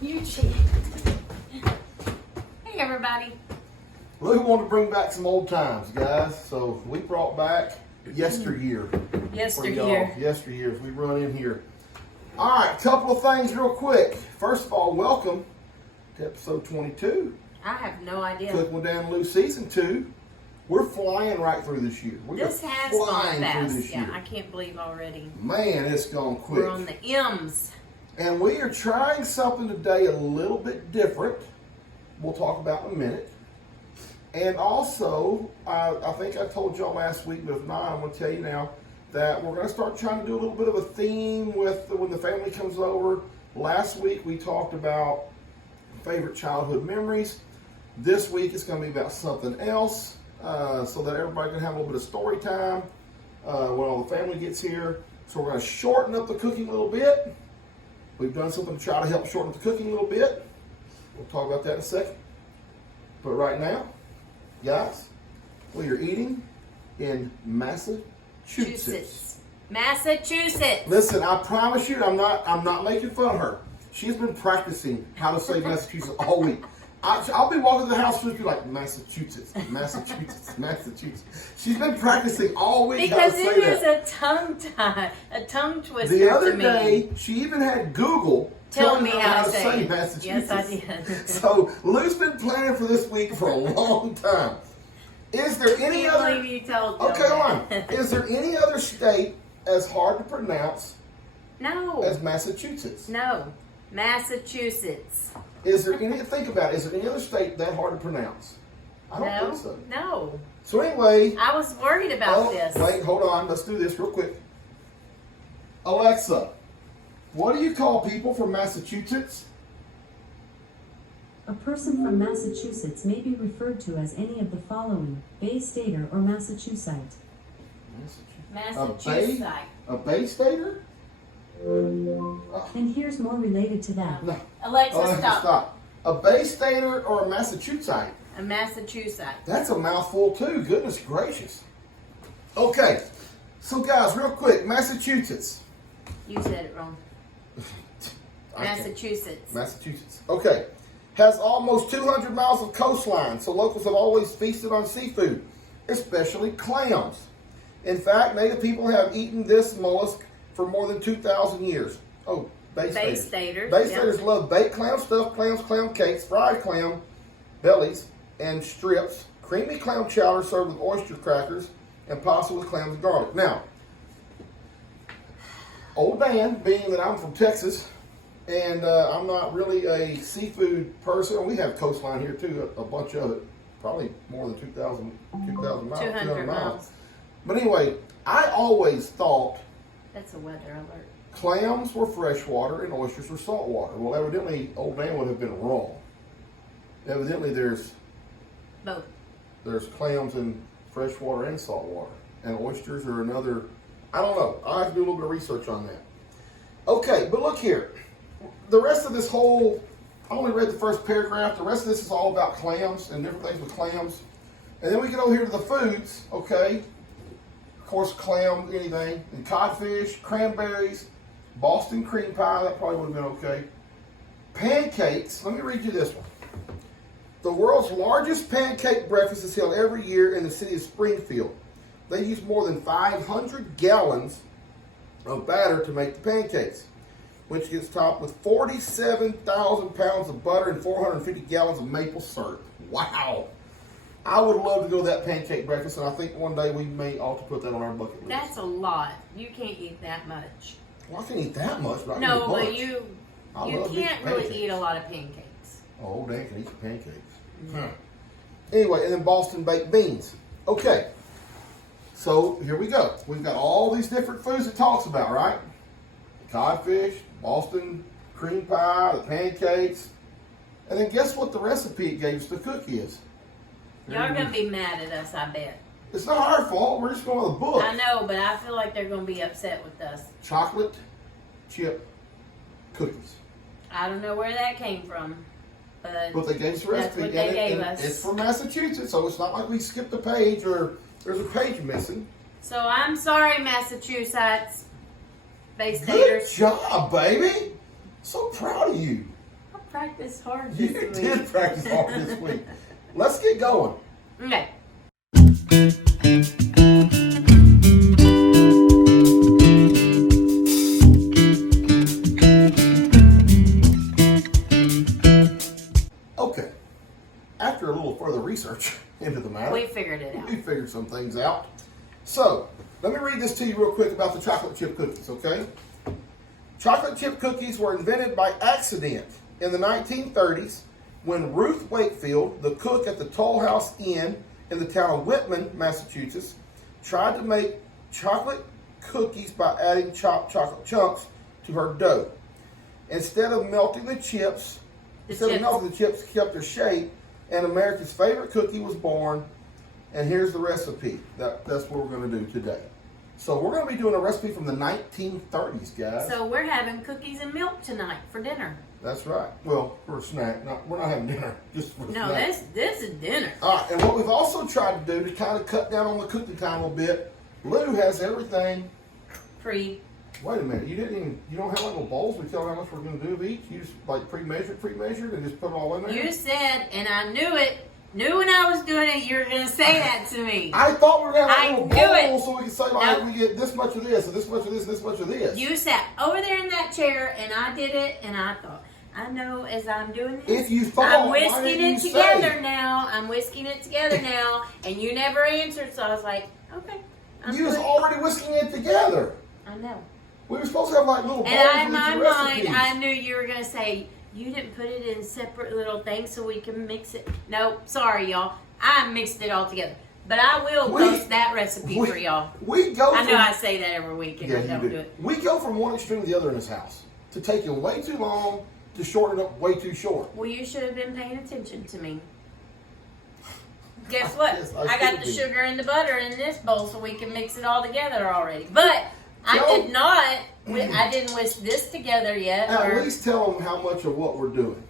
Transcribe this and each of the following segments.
You cheat. Hey, everybody. We wanted to bring back some old times, guys. So we brought back yesteryear. Yesteryear. Yesteryears. We run in here. All right, couple of things real quick. First of all, welcome to episode 22. I have no idea. Cooking with Dan and Lou season 2. We're flying right through this year. This has gone fast. Yeah, I can't believe already. Man, it's gone quick. We're on the M's. And we are trying something today a little bit different. We'll talk about in a minute. And also, I think I told y'all last week, but if not, I'm going to tell you now that we're going to start trying to do a little bit of a theme with when the family comes over. Last week we talked about favorite childhood memories. This week it's going to be about something else, so that everybody can have a little bit of story time when all the family gets here. So we're going to shorten up the cooking a little bit. We've done something to try to help shorten up the cooking a little bit. We'll talk about that in a second. But right now, guys, we are eating in Massachusetts. Massachusetts. Listen, I promise you, I'm not making fun of her. She's been practicing how to say Massachusetts all week. I'll be walking to the house and she'll be like, Massachusetts. She's been practicing all week because how to say that. Because it is a tongue twister. The other to me. day, she even had Google telling me how to say it. Massachusetts. Yes, I did. So Lou's been planning for this week for a long time. Is there any other? Believe you told Okay, hold on. Is there any other state as hard to pronounce? No. As Massachusetts? No, Massachusetts. Is there any? Think about it. Is there any other state that hard to pronounce? I don't think so. No. So anyway, I was worried about this. Wait, hold on. Let's do this real quick. Alexa, what do you call people from Massachusetts? A person from Massachusetts may be referred to as any of the following: Bay Stater or Massachusetts. Massachusetts. A Bay Stater? And here's more related to that. No. Alexa, stop. A Bay Stater or a Massachusetts? A Massachusetts. That's a mouthful too. Goodness gracious. Okay, so guys, real quick, Massachusetts. You said it wrong. Massachusetts. Massachusetts. Okay. Has almost 200 miles of coastline, so locals have always feasted on seafood, especially clams. In fact, native people have eaten this mollusk for more than 2,000 years. Oh, Bay Staters. Bay Staters love baked clam, stuffed clams, clam cakes, fried clam bellies and strips, creamy clam chowder served with oyster crackers, and pasta with clams and garlic. Now, old Dan, being that I'm from Texas, and I'm not really a seafood person. We have coastline here too, a bunch of it, probably more than 2,000 miles. 200 miles. But anyway, I always thought that's a weather alert. Clams were freshwater and oysters were saltwater. Well, evidently, old Dan would have been wrong. Evidently, there's both. There's clams in freshwater and saltwater, and oysters are another. I don't know. I have to do a little bit of research on that. Okay, but look here. The rest of this whole, I only read the first paragraph. The rest of this is all about clams and different things with clams. And then we get over here to the foods, okay? Of course, clam, anything. And codfish, cranberries, Boston cream pie, that probably would have been okay. Pancakes, let me read you this one. The world's largest pancake breakfast is held every year in the city of Springfield. They use more than 500 gallons of batter to make the pancakes, which gets topped with 47,000 pounds of butter and 450 gallons of maple syrup. Wow. I would love to go to that pancake breakfast, and I think one day we may ought to put that on our bucket list. That's a lot. You can't eat that much. Well, I can eat that much, but I can No, eat a bunch. but you can't really eat a lot of pancakes. Oh, Dan can eat some pancakes. Mm-hmm. Anyway, and then Boston baked beans. Okay, so here we go. We've got all these different foods it talks about, right? Codfish, Boston cream pie, the pancakes. And then guess what the recipe it gave us to cook is? Y'all are going to be mad at us, I bet. It's not our fault. We're just going with the book. I know, but I feel like they're going to be upset with us. Chocolate chip cookies. I don't know where that came from, but they gave us a recipe. that's what they gave us. It's from Massachusetts, so it's not like we skipped a page or there's a page missing. So I'm sorry, Massachusetts. Bay Good Staters. job, baby. So proud of you. I'm practiced hard You this week. did practice hard this week. Let's get going. Okay. Okay. After a little further research into the matter, We figured it out. we figured some things out. So, let me read this to you real quick about the chocolate chip cookies, okay? Chocolate chip cookies were invented by accident in the 1930s when Ruth Wakefield, the cook at the Toll House Inn in the town of Whitman, Massachusetts, tried to make chocolate cookies by adding chopped chocolate chunks to her dough. Instead of melting the chips, the chips kept their shape, and America's favorite cookie was born. And here's the recipe. That's what we're going to do today. So we're going to be doing a recipe from the 1930s, guys. So we're having cookies and milk tonight for dinner. That's right. Well, for a snack. We're not having dinner. Just for a No, snack. this is dinner. All right, and what we've also tried to do to kind of cut down on the cooking time a little bit, Lou has everything. Free. Wait a minute. You don't have like little bowls. We tell how much we're going to do of each. You just like pre-measured, and just put it all in there. You said, and I knew it. Knew when I was doing it, you were going to say that to me. I thought we were going to have I a little knew it. bowl so we could say, like, Nope. we get this much of this, and this much of this, and this much of this. You sat over there in that chair, and I did it, and I thought, I know as I'm doing this. If you thought, I'm why whisking didn't it you together say? now. I'm whisking it together now, and you never answered, so I was like, okay. You was already whisking it together. I know. We were supposed to have like little bowls And in with my each mind, recipes. I knew you were going to say, you didn't put it in separate little things so we can mix it. Nope, sorry, y'all. I mixed it all together. But I will post that recipe for y'all. We go. I know I say that every week, and Yeah, I you don't do. do it. We go from one extreme to the other in this house. To taking way too long, to shorten it up way too short. Well, you should have been paying attention to me. Guess what? Yes, I got should the be. sugar and the butter in this bowl so we can mix it all together already. But I Tell- did not. I didn't whisk this together yet. At or, least tell them how much of what we're doing.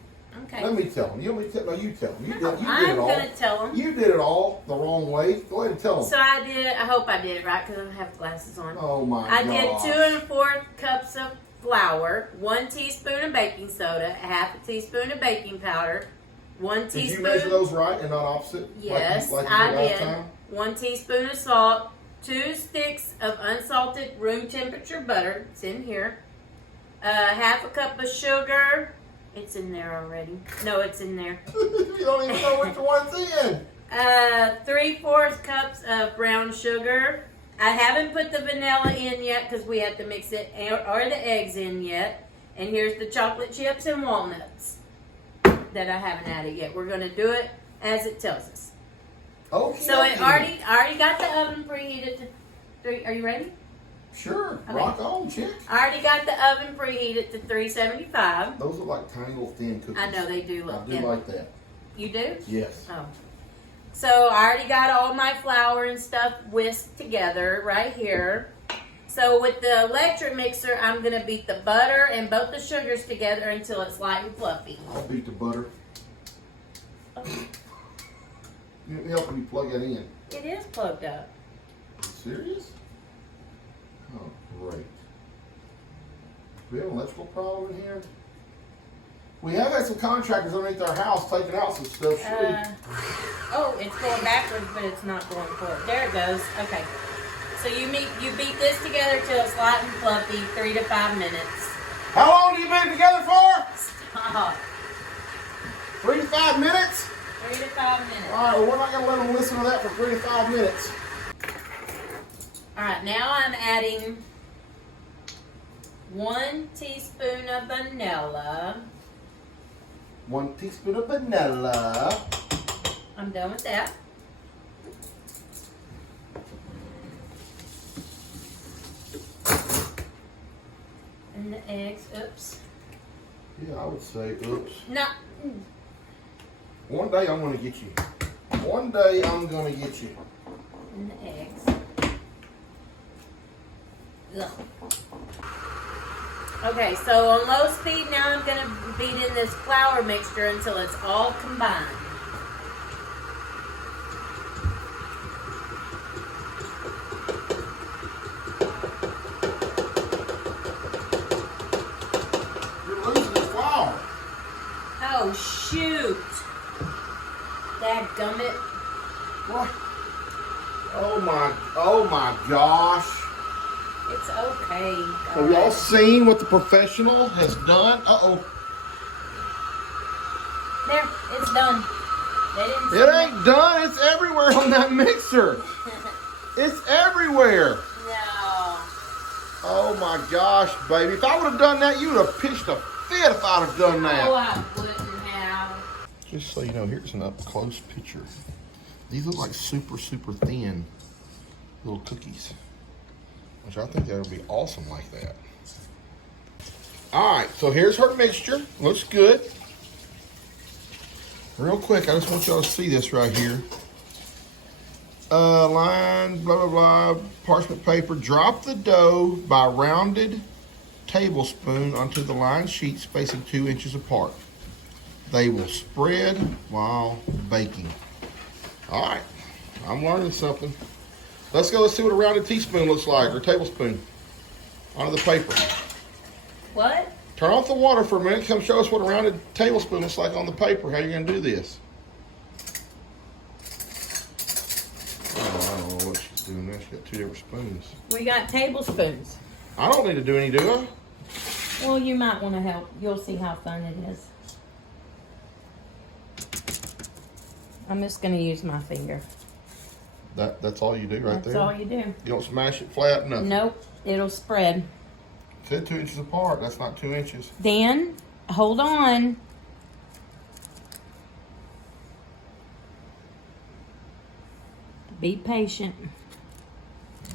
okay. Let me tell them. You want me to tell? No, you tell them. You did I'm it all. gonna tell them. You did it all the wrong way. Go ahead and tell them. So I did. I hope I did it right because I have glasses on. Oh my I gosh. did 2 1/4 cups of flour, 1 teaspoon of baking soda, half a teaspoon of baking powder, 1 Did teaspoon. you measure those right and not opposite? Yes, like you I last did. time? 1 teaspoon of salt, 2 sticks of unsalted room temperature butter. It's in here. Half a cup of sugar. It's in there already. No, it's in there. You don't even know which one's in. 3/4 cups of brown sugar. I haven't put the vanilla in yet because we have to mix it, or the eggs in yet. And here's the chocolate chips and walnuts that I haven't added yet. We're going to do it as it tells us. Okay. So I already got the oven preheated to 3. Are you ready? Sure. Okay. Rock on, chick. I already got the oven preheated to 375. Those are like tiny little thin cookies. I know they do look I do thin. like that. You do? Yes. Oh. So I already got all my flour and stuff whisked together right here. So with the electric mixer, I'm going to beat the butter and both the sugars together until it's light and fluffy. I'll beat the butter. You help me plug that in. It is plugged up. Serious? Oh, great. Do we have an electrical problem in here? We have had some contractors underneath our house taking out some stuff. Oh, it's going backwards, but it's not going forward. There it goes. Okay. So you beat this together till it's light and fluffy, 3 to 5 minutes. How long do you been together for? Stop. 3 to 5 minutes? 3 to 5 minutes. All right, well, we're not going to let them listen to that for 3 to 5 minutes. All right, now I'm adding 1 teaspoon of vanilla. 1 teaspoon of vanilla. I'm done with that. And the eggs, oops. Yeah, I would say, oops. No, One day I'm going to get you. One day I'm going to get you. and the eggs. Ugh. Okay, so on low speed now I'm going to beat in this flour mixture until it's all combined. You're losing the flour. Oh, shoot. Dadgummit. What? Oh my gosh. It's okay. Have y'all seen what the professional has done? Uh-oh. There, it's done. They didn't see It ain't done. It's everywhere on that mixer. It's everywhere. No. Oh my gosh, baby. If I would have done that, you would have pitched a fit if I'd have done Oh, that. I wouldn't have. Just so you know, here's an up-close picture. These look like super thin little cookies, which I think that would be awesome like that. All right, so here's her mixture. Looks good. Real quick, I just want y'all to see this right here. Line, blah, blah, blah, parchment paper. Drop the dough by rounded tablespoon onto the lined sheet spacing 2 inches apart. They will spread while baking. All right, I'm learning something. Let's see what a rounded teaspoon looks like, or tablespoon, onto the paper. What? Turn off the water for a minute. Come show us what a rounded tablespoon looks like on the paper. How you gonna do this? Oh, I don't know what she's doing there. She's got 2 different spoons. We got tablespoons. I don't need to do any, do I? Well, you might want to help. You'll see how fun it is. I'm just going to use my finger. That's all you do right there? That's all you do. You don't smash it flat, nothing? Nope. It'll spread. It said 2 inches apart. That's not 2 inches. Dan, hold on. Be patient.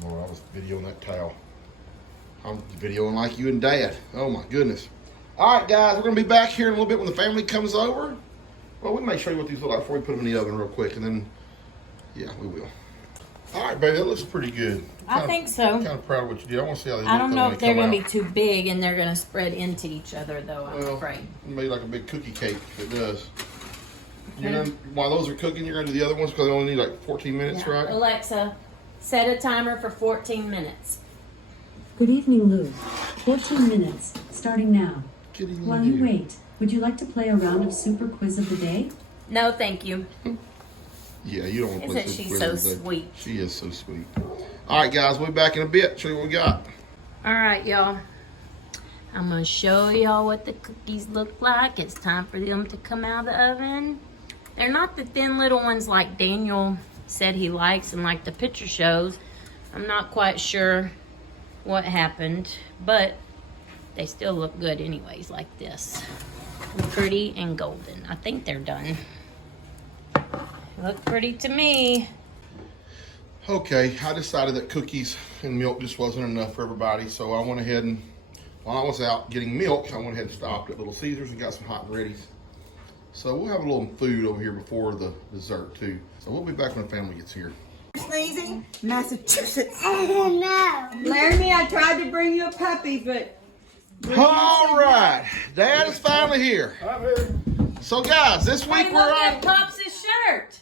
Oh, I was videoing that towel. I'm videoing like you and Dad. Oh my goodness. All right, guys, we're gonna be back here in a little bit when the family comes over. Well, we may show you what these look like before we put them in the oven real quick, and then, yeah, we will. All right, baby, that looks pretty good. I think so. Kind of proud of what you did. I want to see how they look. I don't know if they're going to be too big and they're going to spread into each other, though, I'm afraid. Maybe like a big cookie cake if it does. Okay. While those are cooking, you're going to do the other ones because they only need like 14 minutes, Yeah. right? Alexa, set a timer for 14 minutes. Good evening, Lou. 14 minutes, starting now. Kitty While you wait, would you like to play a round of Super Quiz of the Day? No, thank you. Yeah, you don't want to play Isn't she Super so Quiz today. sweet? She is so sweet. All right, guys, we'll be back in a bit. Show you what we got. All right, y'all. I'm going to show y'all what the cookies look like. It's time for them to come out of the oven. They're not the thin little ones like Daniel said he likes and like the picture shows. I'm not quite sure what happened, but they still look good anyways, like this. Pretty and golden. I think they're done. Look pretty to me. Okay, I decided that cookies and milk just wasn't enough for everybody, so I went ahead and, while I was out getting milk, I went ahead and stopped at Little Caesars and got some hot and readies. So we'll have a little food over here before the dessert too. So we'll be back when the family gets here. Sneezing, Massachusetts. Oh no. Laramie, I tried to bring you a puppy, but All right, Dad is finally here. I'm here. So guys, this week Hey, we're look on at Pops' shirt.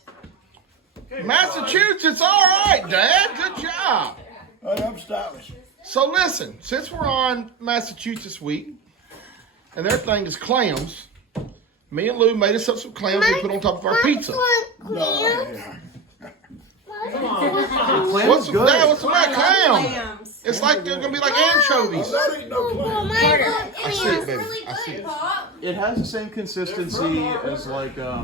Massachusetts. All right, Dad, good job. I'm stylish. So listen, since we're on Massachusetts week, and their thing is clams, me and Lou made us up some clams we put on top of our pizza. What's good. that? What's that clam? clams. It's like they're gonna be like anchovies. That ain't no clam. I see it, baby. I see it. It has the same consistency as like I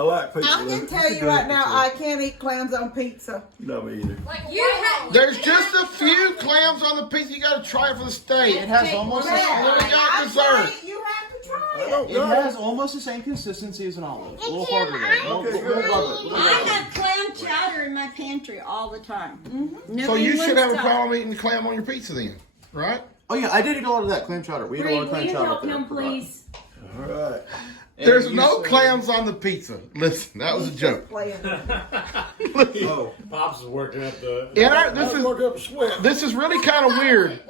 like pizza. I can tell you right now, I can't eat clams on pizza. No, me either. There's just a few clams on the pizza. You gotta try it for the steak. it has almost Then we got dessert. You have to try I it. don't it know. has almost the same consistency as an olive. A little harder though. Okay, We'll good. love it. I have clam chowder in my pantry all the time. So you should have a problem eating clam on your pizza then, right? Oh yeah, I did eat a lot of that clam chowder. We ate a lot Bree, of will clam you chowder. help up there. him, please? All right. There's And no you said- clams on the pizza. Listen, that was a joke. Oh, Pops is working up the. In our, let's work up a sweat. this is really kind of weird.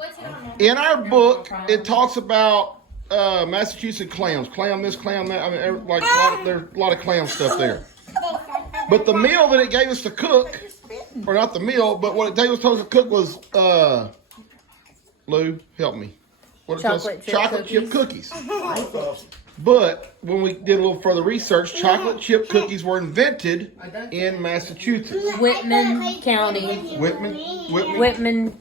In our book, it talks about Massachusetts clams. Clam this, clam that. I mean, like there's a lot of clam stuff there. But the meal that it gave us to cook, or not the meal, but what it gave us to cook was, Lou, help me. What it was? Chocolate chip Chocolate chip cookies. That's awesome. But when we did a little further research, chocolate chip cookies were invented in Massachusetts. Whitman County. Whitman,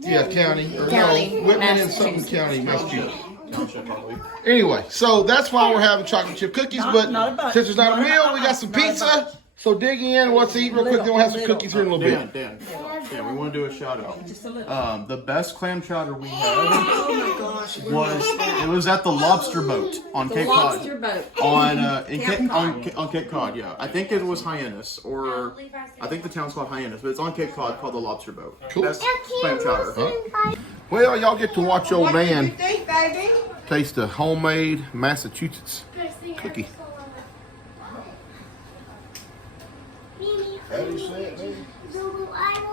yeah, county. Or County, no, Whitman and something county, Massachusetts. Anyway, so that's why we're having chocolate chip cookies. But since there's not a meal, we got some pizza. So dig in, let's eat real quick. Then we'll have some cookies here in a little bit. Dan, we want to do a shout out. The best clam chowder we had was at the Lobster Boat on Cape Cod. Lobster boat. On Cape Cod, yeah. I think it was Hyannis, or I think the town's called Hyannis, but it's on Cape Cod called the Lobster Boat. Cool. Best clam chowder. Well, y'all get to watch old What man do you think, baby? taste a homemade Massachusetts cookie. How do you say it, baby?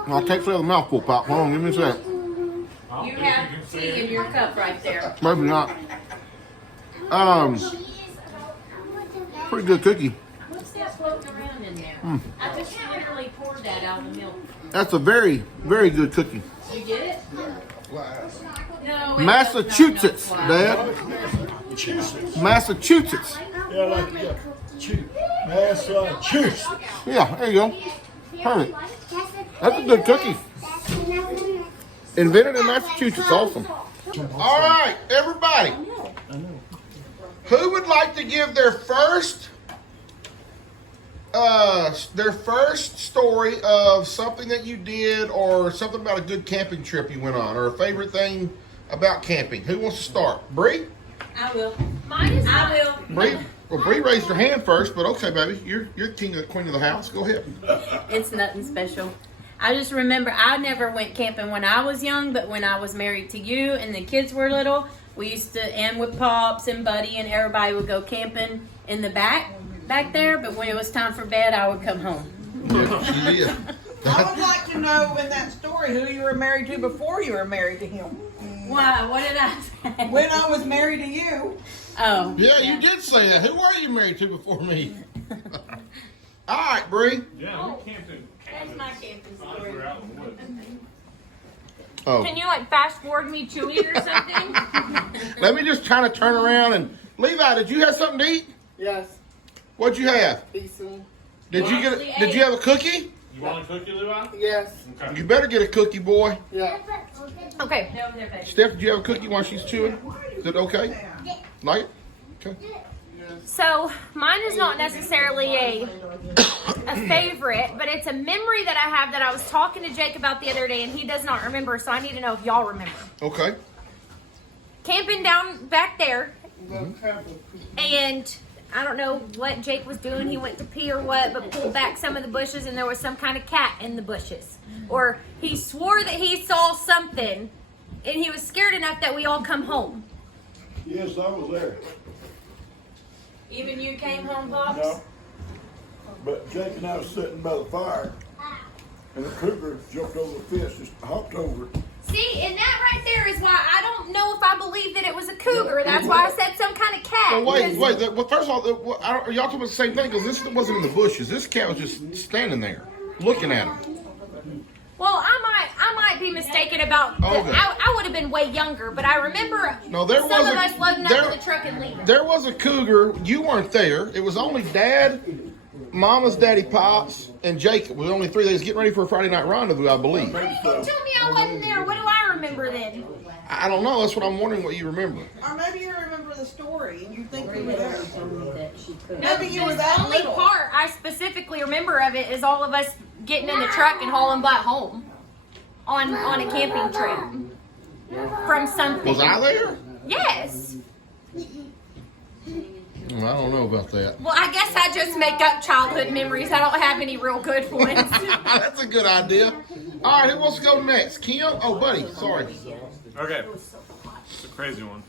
I'll take the other mouthful, Pop. Hold on, give me a sec. You have tea in your cup right there. Maybe not. Pretty good cookie. What's that floating around in there? I just literally poured that out of the milk. That's a very, very good cookie. You get it? No. Massachusetts, Dad. Massachusetts. Yeah, like Massachusetts. Yeah, there you go. Perfect. That's a good cookie. Invented in Massachusetts. Awesome. All right, everybody. Who would like to give their first story of something that you did, or something about a good camping trip you went on, or a favorite thing about camping? Who wants to start? Bree? I will. Mine is I will. Bree? Well, Bree raised her hand first, but okay, baby. You're king of queen of the house. Go ahead. It's nothing special. I just remember I never went camping when I was young, but when I was married to you and the kids were little, we used to, and with Pops and Buddy and everybody would go camping in the back there, but when it was time for bed, I would come home. Yeah. I would like to know in that story who you were married to before you were married to him. Why? What did I say? When I was married to you. Oh. Yeah, you did say that. Who were you married to before me? All right, Bree. Yeah, we camped in That's my camping story. we're out in the woods. Oh, Can you like fast forward me to it or something? let me just kind of turn around and Levi. Did you have something to eat? Yes, What'd you have? pizza. Did you have a cookie? You want a cookie, Levi? Yes, You better get a cookie, boy. yeah. Okay. Steph, did you have a cookie while she's chewing? Is it okay? Like it? Okay. So mine is not necessarily a favorite, but it's a memory that I have that I was talking to Jake about the other day, and he does not remember. So I need to know if y'all remember. Okay. Camping down back there, and I don't know what Jake was doing. He went to pee or what, but pulled back some of the bushes, and there was some kind of cat in the bushes. Or he swore that he saw something, and he was scared enough that we all come home. Yes, I was there. Even you came home, Pops? No. But Jake and I was sitting by the fire, and the cougar jumped over the fence, just hopped over. See, and that right there is why I don't know if I believe that it was a cougar. That's why I said some kind of cat. Well, wait. because- Well, first of all, are y'all talking about the same thing? Because this wasn't in the bushes. This cat was just standing there, looking at him. Well, I might be mistaken about. Okay. I would have been way younger, but I remember No, there some wasn't. of us loading up there- to the truck and leaving. There was a cougar. You weren't there. It was only Dad, Mama's Daddy Pops, and Jacob. It was only three. They was getting ready for a Friday night rendezvous, I believe. Tell me I wasn't there. What do I remember then? I don't know. That's what I'm wondering. What you remember? Or maybe you remember the story and you think you were there. No, Maybe you were the that only little. part I specifically remember of it is all of us getting in the truck and hauling butt home on a camping trip from something. Was I there? Yes. Well, I don't know about that. Well, I guess I just make up childhood memories. I don't have any real good ones. That's a good idea. All right, who wants to go next? Kim? Oh, buddy. Sorry. Okay. It's a crazy one.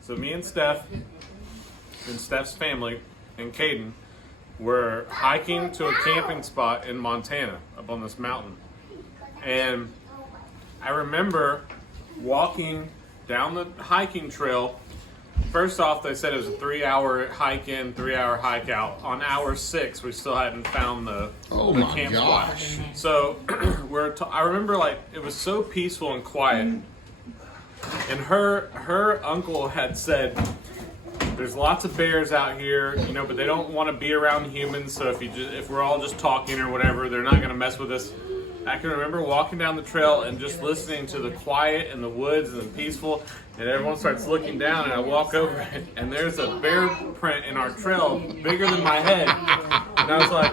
So me and Steph, and Steph's family, and Caden were hiking to a camping spot in Montana up on this mountain. And I remember walking down the hiking trail. First off, they said it was a 3-hour hike in, 3-hour hike out. On hour 6, we still hadn't found the my camp gosh. spot. So I remember like it was so peaceful and quiet. And her uncle had said, there's lots of bears out here, you know, but they don't want to be around humans. So if we're all just talking or whatever, they're not going to mess with us. I can remember walking down the trail and just listening to the quiet in the woods and the peaceful, and everyone starts looking down, and I walk over, and there's a bear print in our trail bigger than my head. And I was like,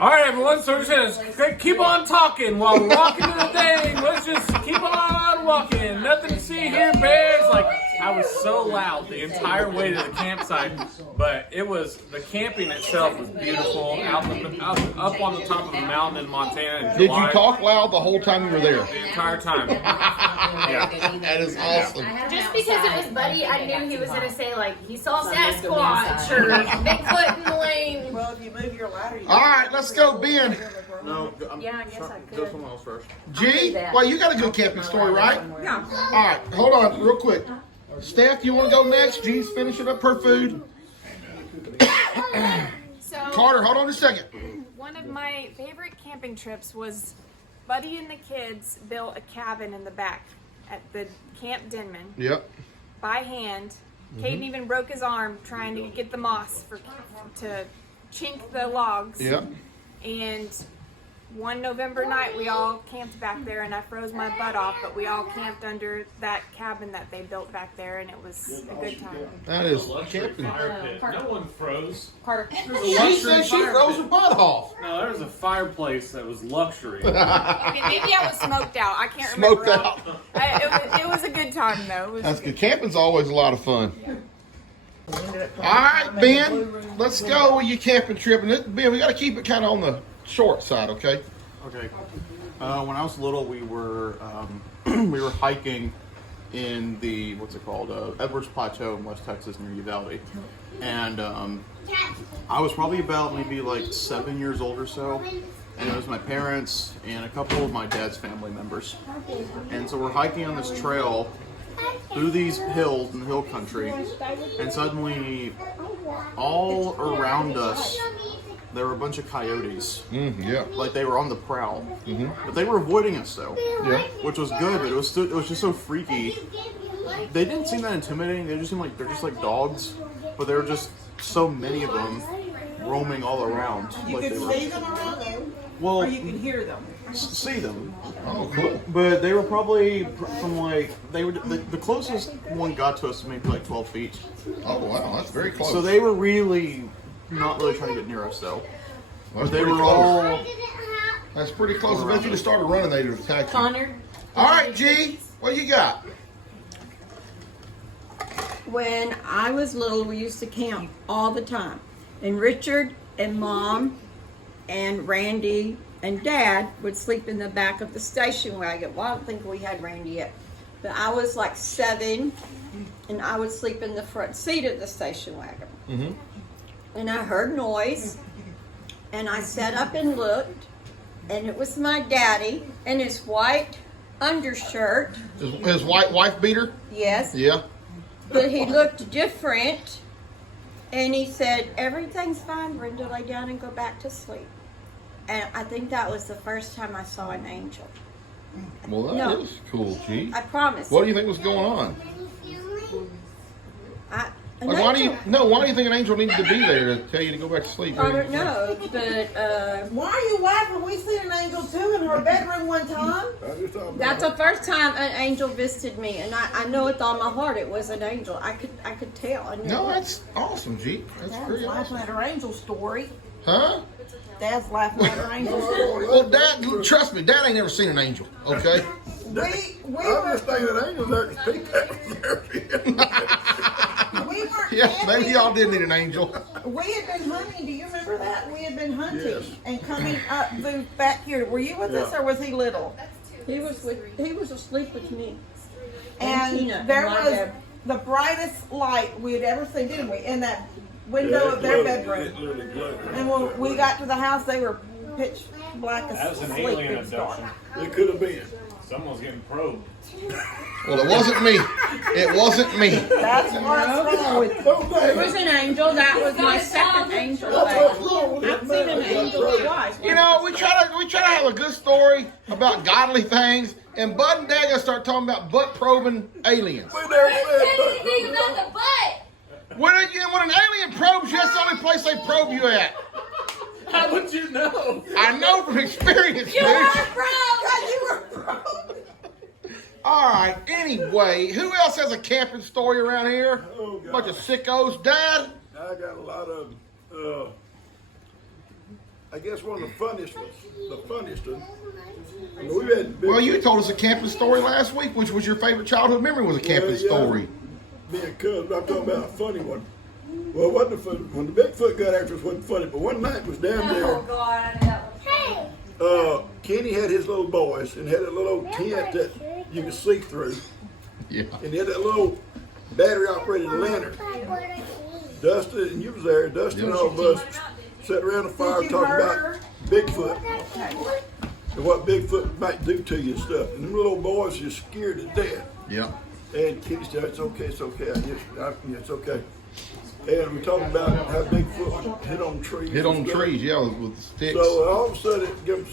all right, everyone, so we're just gonna keep on talking while we're walking to the thing. Let's just keep on walking. Nothing to see here, bears. Like, I was so loud the entire way to the campsite, but the camping itself was beautiful. Up on the top of the mountain in Montana in Did July. you talk loud the whole time you were there? The entire time. Yeah. That is awesome. Just because it was Buddy, I knew he was going to say, like, he saw Sasquatch or Bigfoot in the lane. Well, if you move your ladder, you All right, let's go, Ben. No, Yeah, I guess I could. Go someone else first. G, well, you got a good camping story, right? Yeah. All right, hold on real quick. Steph, you want to go next? G's finishing up her food. So Carter, hold on a second. one of my favorite camping trips was Buddy and the kids built a cabin in the back at the Camp Denman Yep. by hand. Caden even broke his arm trying to get the moss to chink the logs. Yep. And one November night, we all camped back there, and I froze my butt off, but we all camped under that cabin that they built back there, and it was a good time. That is camping. Fire pit. No one froze. Carter. She said she froze her butt off. No, there was a fireplace that was luxury. Maybe I was smoked out. I can't remember. Smoked out. It was a good time, though. It was That's good. Camping's always a lot of fun. All right, Ben, let's go with your camping trip. And Ben, we got to keep it kind of on the short side, okay? Okay. When I was little, we were we were hiking in the Edwards Plateau in West Texas near Uvalde, and I was probably about maybe like 7 years old or so, and it was my parents and a couple of my dad's family members, and so we're hiking on this trail through these hills in the hill country, and suddenly all around us there were a bunch of coyotes. Yeah. Like they were on the prowl. But they were avoiding us though. Yeah. Which was good, but it was just so freaky. They didn't seem that intimidating. They just seemed like they're just like dogs. But there were just so many of them roaming all around. You like could they were. see them around them, Well, or you can hear them. see them. Oh, cool. But they were probably from like the closest one got to us was maybe like 12 feet. Oh, wow. That's very close. So they were really not really trying to get near us though. That's But they pretty were close. all. That's pretty close. If you'd have started running, they'd have attacked you. Connor? All right, G, what you got? When I was little, we used to camp all the time. And Richard and Mom and Randy and Dad would sleep in the back of the station wagon. Well, I don't think we had Randy yet. But I was like 7, and I would sleep in the front seat of the station wagon. And I heard noise, and I sat up and looked, and it was my daddy in his white undershirt. His white wife beater? Yes. Yeah. But he looked different, and he said, "Everything's fine, Brenda, lay down and go back to sleep." And I think that was the first time I saw an angel. Well, that No. is cool, G. I promise. What do you think was going on? An Like, why do angel- you think an angel needed to be there to tell you to go back to sleep? I don't know, but Why are you laughing? We seen an angel too in her bedroom one time. that's the first time an angel visited me, and I know with all my heart it was an angel. I could tell. I knew No, it. that's awesome, G. That's Dad's pretty laughing awesome. at her angel story. Huh? Dad's laughing at her angel story. Well, Dad, trust me, Dad ain't never seen an angel, okay? We I'm were just thinking that angels there to speak that. we were Yeah, camping. maybe y'all did need an angel. We had been hunting. Do you remember that? We had been hunting Yes. and coming up the back here. Were you with us, or was he little? He was asleep with me. And Tina, there my was dad. the brightest light we had ever seen, didn't we? In that window of their bedroom. And when we got to the house, they were pitch black That was an asleep. alien It was dark. abduction. It could have been. Someone's getting probed. Well, it wasn't me. It wasn't me. That's what's wrong with It was an angel. That was my second angel. I've seen an angel twice. You know, we try to have a good story about godly things, and Bud and Dad gonna start talking about butt probing aliens. We never said anything about the butt. When an alien probes you, that's the only place they probe you at. How would you know? I know from experience, You dude. are pro. You were broke. All right. Anyway, who else has a camping story around here? Oh, God. Bunch of sickos. Dad? I got a lot of them. I guess one of the funniest ones. The funniest one. I mean, we've had big, Well, you told us a camping story last week, which was your favorite childhood memory was a camping story. Me and Cuz, I'm talking about a funny one. Well, it wasn't a funny when the Bigfoot got after us, it wasn't funny, but one night was down there. Oh God, I know. Kenny had his little boys and had a little tent that you could see through. Yeah. And he had that little battery operated lantern. Dustin, and you was there, Dustin and all of us sat around the fire Did you talking about murder? Bigfoot and what Bigfoot might do to you and stuff. And them little boys just scared to death. Yeah. And Kenny said, it's okay, it's okay. It's okay. And we're talking about how Bigfoot would hit on trees. Hit on and stuff. trees, yeah, with the sticks. So all of a sudden it becomes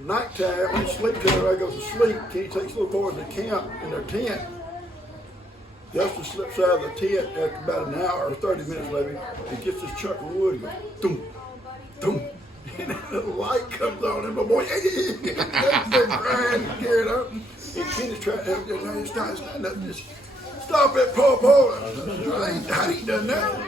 nighttime, when sleep time, everybody goes to sleep. Kenny takes little boys to camp in their tent. Dustin slips out of the tent after about an hour or 30 minutes maybe, and gets this chunk of wood and goes, doom, doom. And the light comes on and my boy, they're crying and scared up. And Kenny's trying to stop it, Paul. How he done that?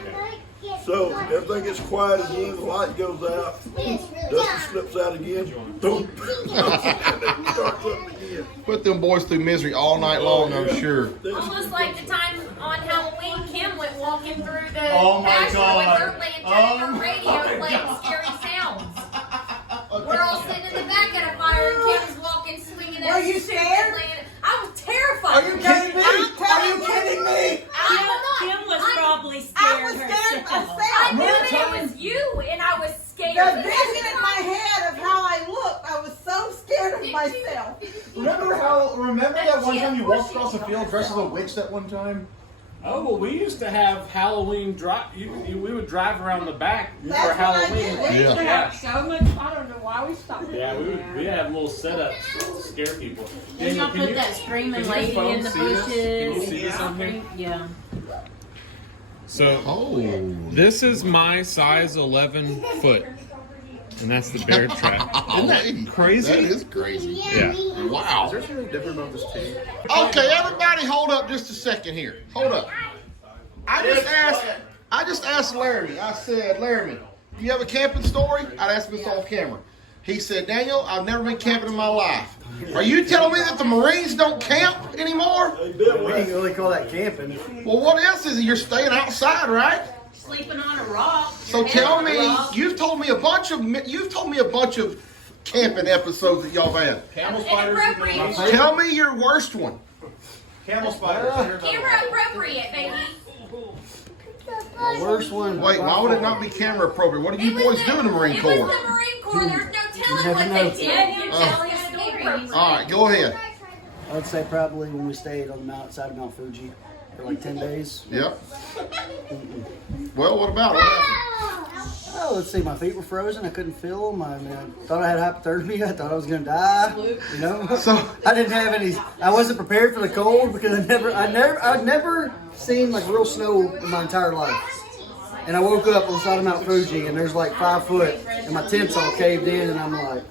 So everything gets quiet again, the light goes out, Dustin slips out again, boom, and it starts up again. Put them boys through misery all night long, I'm sure. Almost like the time on Halloween, Kim went walking through the Oh my pasture God. with her lantern and her radio playing scary sounds. We're all sitting in the back at a fire, and Kim is walking, swinging that Were you stupid scared? lantern. I was terrified. Are you kidding me? Are you kidding me? Kim was probably I scared was scared herself. myself. I knew that it was you, and I was scared. The vision in my head of how I looked, I was so scared of myself. Remember that one time you walked across the field dressed as a witch that one time? Oh, well, we used to have Halloween drive. We would drive around the back That's for what I Halloween. did. Yeah. Yeah. So much, I don't know why we stopped. Yeah, we had little setups to scare people. Didn't Daniel, I put that screaming can your lady phone in the see this? bushes? Can you see this on here? Yeah. So Oh. this is my size 11 foot, and that's the bear trap. Isn't that crazy? That is crazy. Yeah. Wow. Is there something different about this tea? Okay, everybody hold up just a second here. Hold up. I just asked Laramie. I said, Laramie, do you have a camping story? I'd ask this off camera. He said, Daniel, I've never been camping in my life. Are you telling me that the Marines don't camp anymore? They did We right. didn't really call that camping. Well, what else is it? You're staying outside, right? Sleeping on a rock. So tell me, you've told me a bunch of camping episodes that y'all have had. Camel spiders. Inappropriate. Tell me your worst one. Camel spiders. Camera appropriate, baby. The worst one. Wait, why would it not be camera appropriate? What did you boys do in the Marine It was Corps? the Marine Corps. There's no telling never what know. they did. You tell his stories. All right, go ahead. I would say probably when we stayed on the outside of Mount Fuji for like 10 days. Yep. Well, what about it? What happened? Oh, let's see, my feet were frozen. I couldn't feel them. I mean, I thought I had hypothermia. I thought I was going to die. You know, So- I didn't have any. I wasn't prepared for the cold because I'd never seen like real snow in my entire life. And I woke up on the side of Mount Fuji, and there's like 5 foot, and my tent's all caved in, and I'm like,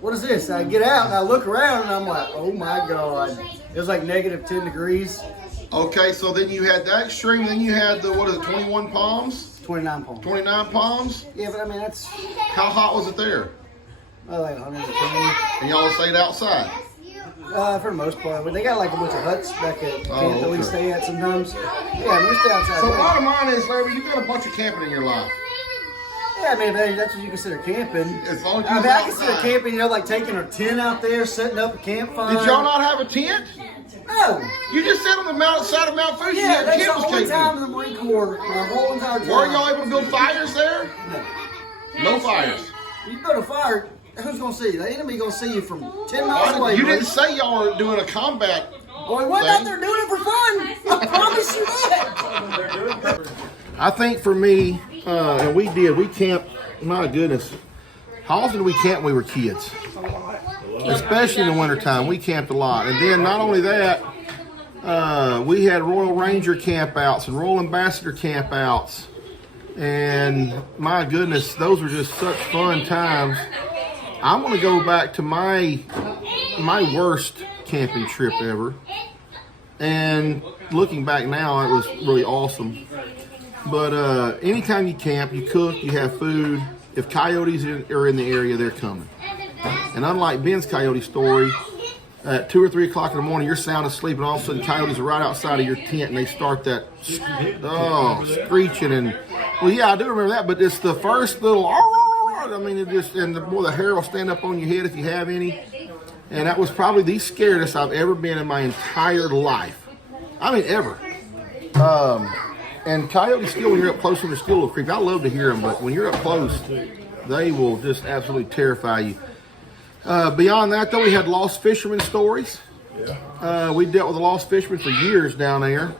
what is this? I get out and I look around, and I'm like, oh my God. It was like negative 10 degrees, Okay, so then you had that extreme, then you had the, 21 palms? 29 pounds. 29 palms? Yeah, but I mean, that's How hot was it there? like 110. And y'all stayed outside? For the most part, but they got like a bunch of huts back at Oh, camp that we okay. stay at sometimes. Yeah, we stay outside. So there. bottom line is, Larry, you've got a bunch of camping in your life. Yeah, I mean, that's what you consider camping. As long as I you're mean, I consider outside. camping, you know, like taking a tent out there, setting up a campfire. Did y'all not have a tent? No. You just said on the side of Mount Fuji, you Yeah, had that's the camp was only caved time in. in the Marine Corps, my whole entire time. Were y'all able to build fires there? No fires. You build a fire, who's going to see you? The enemy going to see you from 10 miles away. You didn't buddy. say y'all were doing a combat. Boy, we're out there doing it for fun. I promise you that. I think for me, and we camped, my goodness. How often did we camp when we were kids? Especially in the wintertime, we camped a lot. And then not only that, We had Royal Ranger campouts and Royal Ambassador campouts. And my goodness, those were just such fun times. I'm going to go back to my worst camping trip ever. And looking back now, it was really awesome. But anytime you camp, you cook, you have food. If coyotes are in the area, they're coming. And unlike Ben's coyote story, at 2 or 3 o'clock in the morning, you're sound asleep, and all of a sudden coyotes are right outside of your tent, and they start that screeching. And well, yeah, I do remember that. But it's the first little. I mean, it just, and the more the hair will stand up on your head if you have any. And that was probably the scariest I've ever been in my entire life. I mean, ever. And coyotes still, when you're up close, they're still a little creepy. I love to hear them, but when you're up close, they will just absolutely terrify you. Beyond that, though, we had lost fisherman stories. We dealt with the lost fishermen for years down there.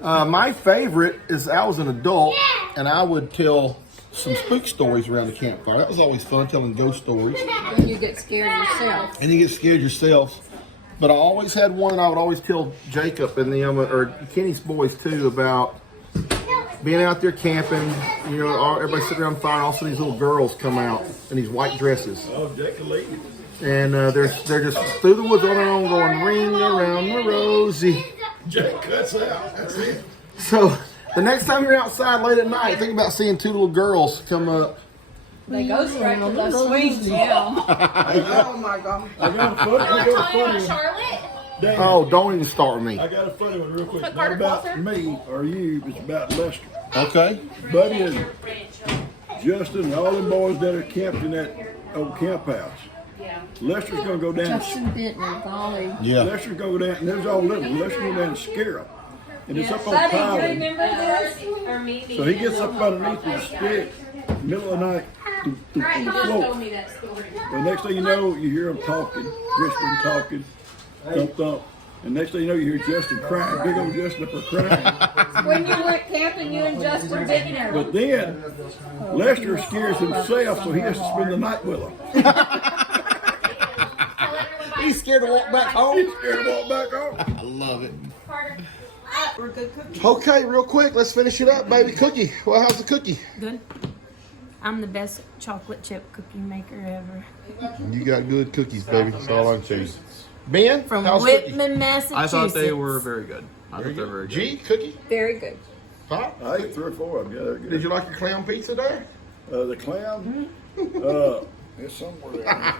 My favorite is I was an adult, and I would tell some spook stories around the campfire. That was always fun, telling ghost stories. And you get scared yourself. And you get scared yourself. But I always had one I would always tell Jacob and them, or Kenny's boys too, about being out there camping. You know, everybody sitting around the fire, and all of a sudden these little girls come out in these white dresses. Oh, Jacob Lee. And they're just through the woods on their own going, ring around the rosy. Jack cuts out. That's it. So the next time you're outside late at night, think about seeing 2 little girls come up. They go straight to the swings now. Oh my God. I got a funny one. Charlotte? Dan, Oh, don't even start with me. I got a funny one real quick. Put Not Carter about closer. me or you, it's about Lester. Okay. Buddy and Justin and all them boys that are camped in that old camp house. Lester's going to go down. Justin Bentley, golly. Yeah. Lester's going to go down, and there's all little. Lester's going to go down and scare them. And it's up on Buddy, you piling. remember this? So he gets up underneath with a stick, middle of the night, to the floor. The next thing you know, you hear them talking, whispering, talking, thump, thump. And next thing you know, you hear Justin crying, big old Justin up there crying. When you went camping, you and Justin didn't know. But then, Lester scares himself, so he has to spend the night with them. He's scared to walk back home. He's scared to walk back home. I love it. We're good cookies. Okay, real quick, let's finish it up, baby. Cookie. Well, how's the cookie? Good. I'm the best chocolate chip cookie maker ever. You got good cookies, baby. That's all I can tell you. Ben, From how's cookie? Whitman, Massachusetts. I thought they were very good. I thought they were very good. G, cookie? Very good. Pop? I ate 3 or 4 of them. Yeah, they're good. Did you like your clown pizza there? The clown? It's somewhere there.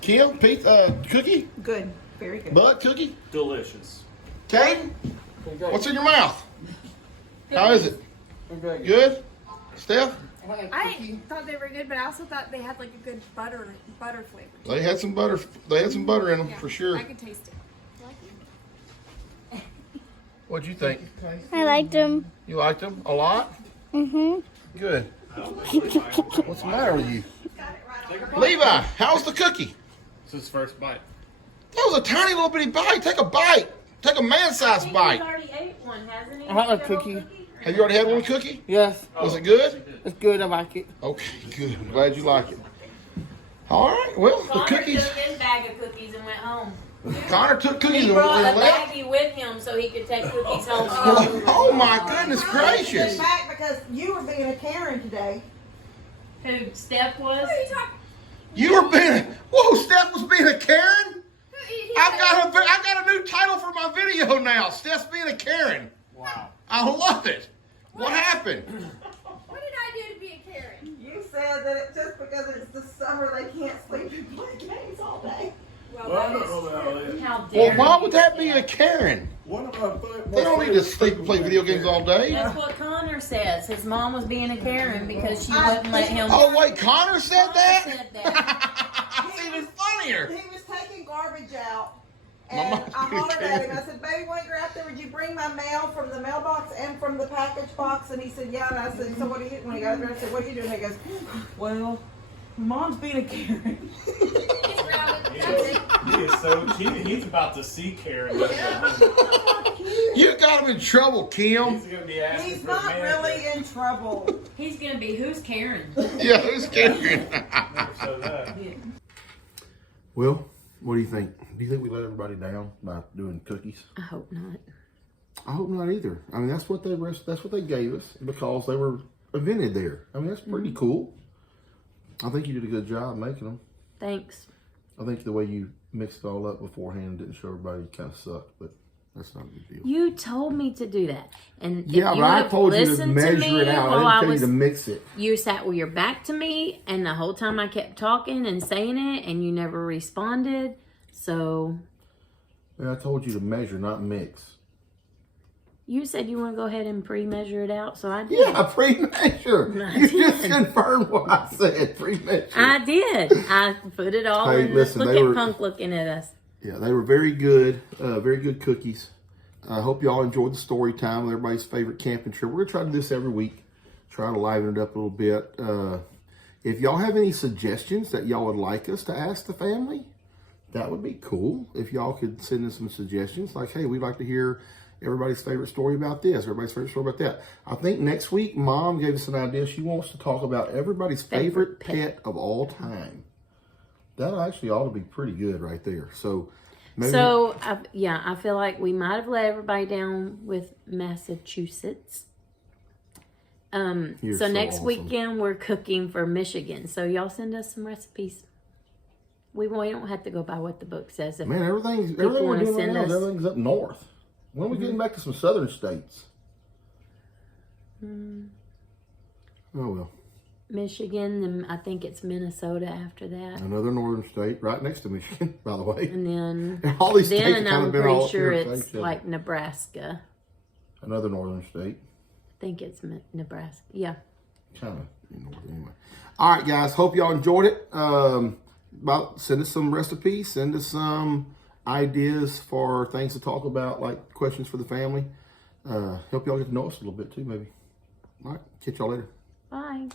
Kim, pizza, cookie? Good. Very good. Bud, cookie? Delicious. Caden? What's in your mouth? How is it? Good? Steph? I thought they were good, but I also thought they had like a good butter flavor. They had some butter. They had some butter in them for sure. I could taste it. What'd you think? I liked them. You liked them a lot? Mm-hmm. Good. What's the matter with you? Levi, how's the cookie? It's his first bite. That was a tiny little bitty bite. Take a bite. Take a man-sized bite. He's already ate one, hasn't he? I like a cookie. Have you already had one cookie? Yes, Was it good? it's good. I like it. Okay, good. I'm glad you like it. All right. Well, the Connor cookies. took his bag of cookies and went home. Connor took cookies He and brought a left. baggie with him so he could take cookies home. Oh my goodness gracious! Back because you were being a Karen today. Who, Steph was? You were being. Whoa, Steph was being a Karen. I got a new title for my video now. Steph's being a Karen. Wow. I love it. What happened? What did I do to be a Karen? You said that it's just because it's the summer they can't sleep and play games all day. Well, I don't know about that. How dare Well, why you. would that be a Karen? One of my They don't need to sleep and play video games all day. That's what Connor says. His mom was being a Karen because she wouldn't let him. Oh wait, Connor said Connor that? said that. That's even funnier. He was taking garbage out. My And mom's I being hollered at him. Karen. I said, baby, while you're out there, would you bring my mail from the mailbox and from the package box? And he said, yeah. And I said, so what are you, when he got up there, I said, what are you doing? He goes, well, mom's being a Karen. He is so he's about to see Karen. You got him in trouble, Kim. He's gonna be asking He's for not a really in trouble. He's gonna be who's Karen? Yeah, who's Karen? So that. Well, What do you think? Do you think we let everybody down by doing cookies? I hope not. I hope not either. I mean, that's what they gave us because they were invented there. I mean, that's pretty cool. I think you did a good job making them. Thanks. I think the way you mixed it all up beforehand didn't show everybody kind of sucked, but that's not a big deal. You told me to do that, and Yeah, if you but I would've told you to listened measure it out. while I didn't tell was- you to mix it. You sat with your back to me, and the whole time I kept talking and saying it, and you never responded. So And I told you to measure, not mix. you said you want to go ahead and pre-measure it out, so I did. Yeah, pre-measure. I You just did. confirmed what I said. Pre-measure. I did. I put it all Hey, in. listen, Look they at were- Punk looking at us. Yeah, they were very good cookies. I hope y'all enjoyed the story time with everybody's favorite camping trip. We're going to try to do this every week, try to liven it up a little bit. If y'all have any suggestions that y'all would like us to ask the family, that would be cool. If y'all could send us some suggestions, like, hey, we'd like to hear everybody's favorite story about this, everybody's favorite story about that. I think next week, Mom gave us an idea. She wants to talk about everybody's favorite pet of all time. That actually ought to be pretty good right there. So, maybe. So, I feel like we might have let everybody down with Massachusetts. You're So so next awesome. weekend we're cooking for Michigan. So y'all send us some recipes. We don't have to go by what the book says. If Man, everything people we're wanna doing right send now, us- everything's up north. When are we getting back to some southern states? Oh, well. Michigan, and I think it's Minnesota after that. Another northern state right next to Michigan, by the way. And then, And all these states have then kind I'm of been pretty all up sure here to it's each other. like Nebraska. Another northern state. I think it's Nebraska. Yeah. Kind of north anyway. All right, guys. Hope y'all enjoyed it. Send us some recipes. Send us some ideas for things to talk about, like questions for the family. Help y'all get to know us a little bit too, maybe. All right. Catch y'all later. Bye.